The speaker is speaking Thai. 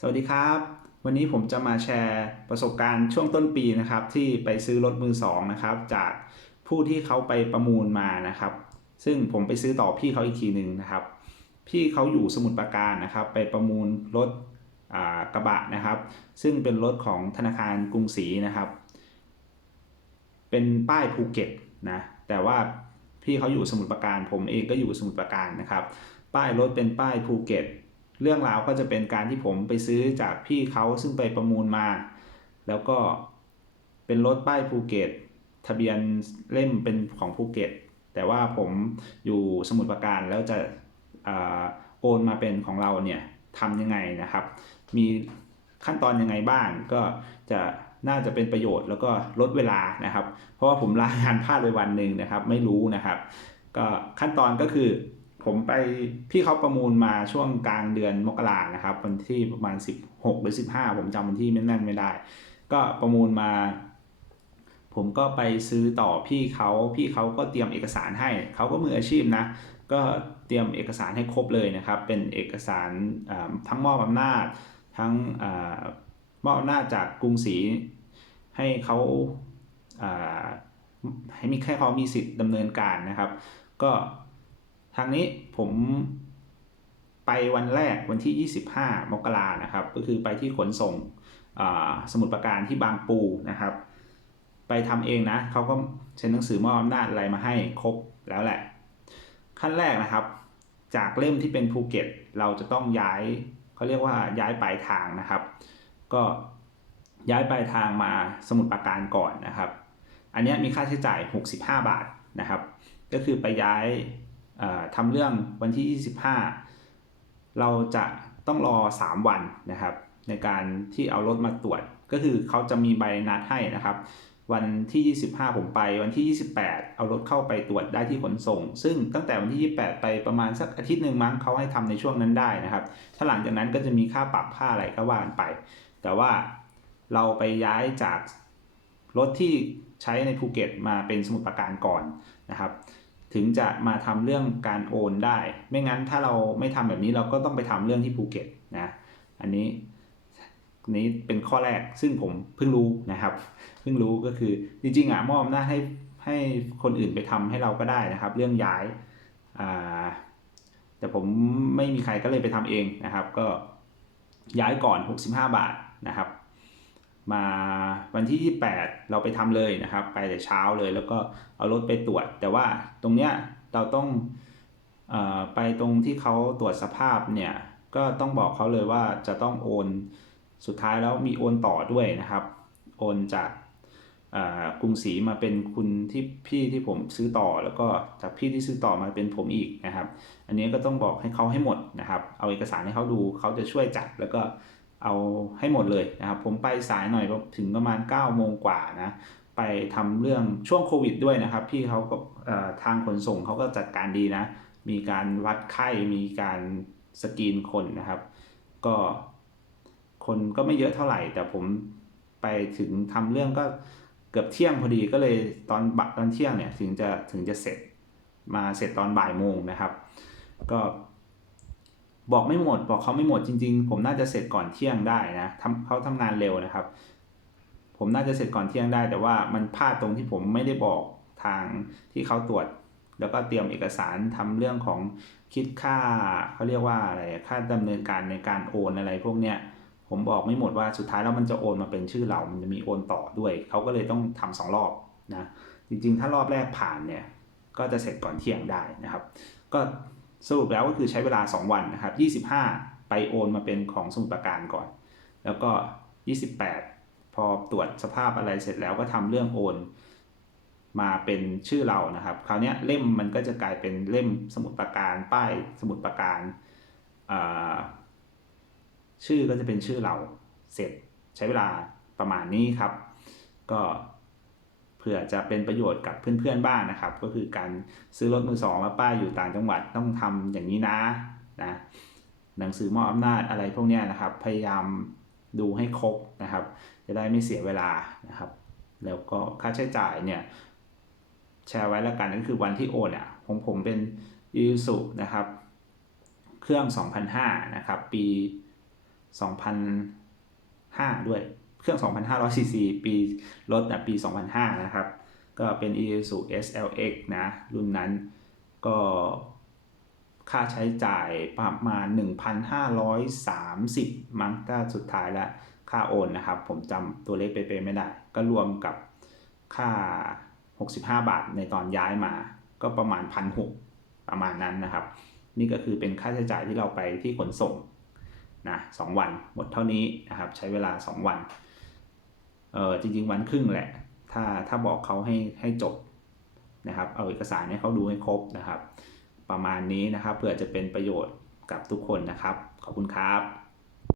สวัสดีครับ วันนี้ผมจะมาแชร์ประสบการณ์ช่วงต้นปีนะครับ ที่ไปซื้อรถมือสองนะครับ จากผู้ที่เขาไปประมูลมานะครับ ซึ่งผมไปซื้อต่อพี่เขาอีกทีหนึ่งนะครับ พี่เขาอยู่สมุทรปราการนะครับ ไปประมูลรถกระบะนะครับ ซึ่งเป็นรถของธนาคารกรุงศรีนะครับ เป็นป้ายภูเก็ตนะแต่ว่าพี่เขาอยู่สมุทรปราการ ผมเองก็อยู่สมุทรปราการนะครับ ป้ายรถเป็นป้ายภูเก็ต เรื่องราวก็จะเป็นการที่ผมไปซื้อจากพี่เขาซึ่งไปประมูลมา แล้วก็เป็นรถป้ายภูเก็ตทะเบียนเล่มเป็นของภูเก็ต แต่ว่าผมอยู่สมุทรปราการแล้วจะอโอนมาเป็นของเราเนี่ยทำยังไงนะครับ มีขั้นตอนยังไงบ้างก็จะน่าจะเป็นประโยชน์แล้วก็ลดเวลานะครับ เพราะว่าผมลางานพลาดไปวันหนึ่งนะครับ ไม่รู้นะครับ ก็ขั้นตอนก็คือ ผมไปพี่เขาประมูลมาช่วงกลางเดือนมกรานะครับวันที่ประมาณ 16 หรือ 15 ผมจำวันที่ไม่แน่นไม่ได้ ก็ประมูลมา ผมก็ไปซื้อต่อพี่เขาพี่เขาก็เตรียมเอกสารให้ เขาก็มืออาชีพนะ ก็เตรียมเอกสารให้ครบเลยนะครับ เป็นเอกสารทั้งมอบอำนาจทั้งอมอบอำนาจจากกรุงศรีให้เขาอ่าให้มีแค่เขามีสิทธิ์ดำเนินการนะครับ ก็ ทางนี้ผมไปวันแรกวันที่ 25 มกรานะครับ ก็คือไปที่ขนส่งสมุดประการที่บางปูนะครับ ไปทำเองนะเขาก็เซ็นหนังสือมอบอำนาจอะไรมาให้ครบแล้วแหละ ขั้นแรกนะครับ จากเล่มที่เป็นภูเก็ต เราจะต้องย้ายเขาเรียกว่าย้ายปลายทางนะครับ ก็ย้ายปลายทางมาสมุดประการก่อนนะครับ อันนี้มีค่าใช้จ่าย 65 บาทนะครับ ก็คือไปย้าย ทำเรื่องวันที่ 25 เราจะต้องรอ 3 วันนะครับ ในการที่เอารถมาตรวจ ก็คือเขาจะมีใบนัดให้นะครับ วันที่ 25 ผมไปวันที่ 28 เอารถเข้าไปตรวจได้ที่ขนส่ง ซึ่งตั้งแต่วันที่ 28 ไปประมาณสักอาทิตย์หนึ่งมั้งเขาให้ทำในช่วงนั้นได้นะครับ ถ้าหลังจากนั้นก็จะมีค่าปรับค่าอะไรก็ว่ากันไป แต่ว่าเราไปย้ายจากรถที่ใช้ในภูเก็ตมาเป็นสมุทรปราการก่อนนะครับ ถึงจะมาทำเรื่องการโอนได้ ไม่งั้นถ้าเราไม่ทำแบบนี้เราก็ต้องไปทำเรื่องที่ภูเก็ตนะอันนี้นี้เป็นข้อแรกซึ่งผมเพิ่งรู้นะครับ เพิ่งรู้ก็คือจริงๆอะมอบอำนาให้ให้คนอื่นไปทำให้เราก็ได้นะครับ เรื่องย้ายอ่าแต่ผมไม่มีใครก็เลยไปทำเองนะครับ ก็ย้ายก่อน 65 บาทนะครับ มาวันที่ 28 เราไปทำเลยนะครับ ไปแต่เช้าเลยแล้วก็เอารถไปตรวจ แต่ว่าตรงเนี้ยเราต้องอไปตรงที่เขาตรวจสภาพเนี่ยก็ต้องบอกเขาเลยว่าจะต้องโอนสุดท้ายแล้วมีโอนต่อด้วยนะครับ โอนจากกรุงศรีมาเป็นคุณที่พี่ที่ผมซื้อต่อ แล้วก็จากพี่ที่ซื้อต่อมาเป็นผมอีกนะครับ อันนี้ก็ต้องบอกให้เขาให้หมดนะครับ เอาเอกสารให้เขาดูเขาจะช่วยจัดแล้วก็ เอาให้หมดเลยนะครับ ผมไปสายหน่อยถึงประมาณ9โมงกว่านะไปทำเรื่องช่วงโควิดด้วยนะครับ พี่เขาก็ทางขนส่งเขาก็จัดการดีนะ มีการวัดไข้มีการสกรีนคนนะครับ ก็คนก็ไม่เยอะเท่าไหร่ แต่ผมไปถึงทำเรื่องก็เกือบเที่ยงพอดีก็เลยตอนบตอนเที่ยงเนี่ยถึงจะถึงจะเสร็จมาเสร็จตอนบ่ายโมงนะครับ ก็ บอกไม่หมด บอกเขาไม่หมดจริง ๆ ผมน่าจะเสร็จก่อนเที่ยงได้นะทำเขาทำงานเร็วนะครับ ผมน่าจะเสร็จก่อนเที่ยงได้ แต่ว่ามันพลาดตรงที่ผมไม่ได้บอกทางที่เขาตรวจ แล้วก็เตรียมเอกสารทำเรื่องของคิดค่าเขาเรียกว่าอะไรค่าดำเนินการในการโอนอะไรพวกเนี้ยผมบอกไม่หมดว่าสุดท้ายแล้วมันจะโอนมาเป็นชื่อเรา มันจะมีโอนต่อด้วย เขาก็เลยต้องทำสองรอบนะ จริงๆ ถ้ารอบแรกผ่านเนี่ย ก็จะเสร็จก่อนเที่ยงได้นะครับ ก็ สรุปแล้วก็คือใช้เวลา 2 วันนะครับ 25 ไปโอนมาเป็นของสมุดประการก่อน แล้วก็ 28 พอตรวจสภาพอะไรเสร็จแล้วก็ทำเรื่องโอนมาเป็นชื่อเรานะครับ คราวเนี้ยเล่มมันก็จะกลายเป็นเล่มสมุดประการ ป้ายสมุดประการ ชื่อก็จะเป็นชื่อเราเสร็จใช้เวลาประมาณนี้ครับ ก็ เผื่อจะเป็นประโยชน์กับเพื่อนๆบ้างนะครับ ก็คือการซื้อรถมือสองแล้วป้าอยู่ต่างจังหวัดต้องทำอย่างนี้นะนะหนังสือมอบอำนาจอะไรพวกนี้นะครับ พยายามดูให้ครบนะครับ จะได้ไม่เสียเวลานะครับ แล้วก็ค่าใช้จ่ายเนี่ย แชร์ไว้แล้วกันก็คือวันที่โอนอะของผมเป็นยูสุนะครับ เครื่อง 2005 นะครับ ปี 2005 ด้วย เครื่อง 2,500 ซีซี ปีรถนะปี 2005 นะครับ ก็เป็น Isuzu SLX นะ รุ่นนั้นก็ค่าใช้จ่ายประมาณ 1,530 มั้งถ้าสุดท้ายล้วค่าโอนนะครับ ผมจำตัวเลขไปไม่ได้ ก็รวมกับค่า 65 บาทในตอนย้ายมา ก็ประมาณ 1,600 ประมาณนั้นนะครับ นี่ก็คือเป็นค่าใช้จ่ายที่เราไปที่ขนส่งนะสองวันหมดเท่านี้นะครับ ใช้เวลา 2 วัน เออจริง ๆ วันครึ่งแหละ ถ้าถ้าบอกเขาให้ให้จบนะครับเอาเอกสารให้เขาดูให้ครบนะครับ ประมาณนี้นะครับเผื่อจะเป็นประโยชน์กับทุกคนนะครับ ขอบคุณครับ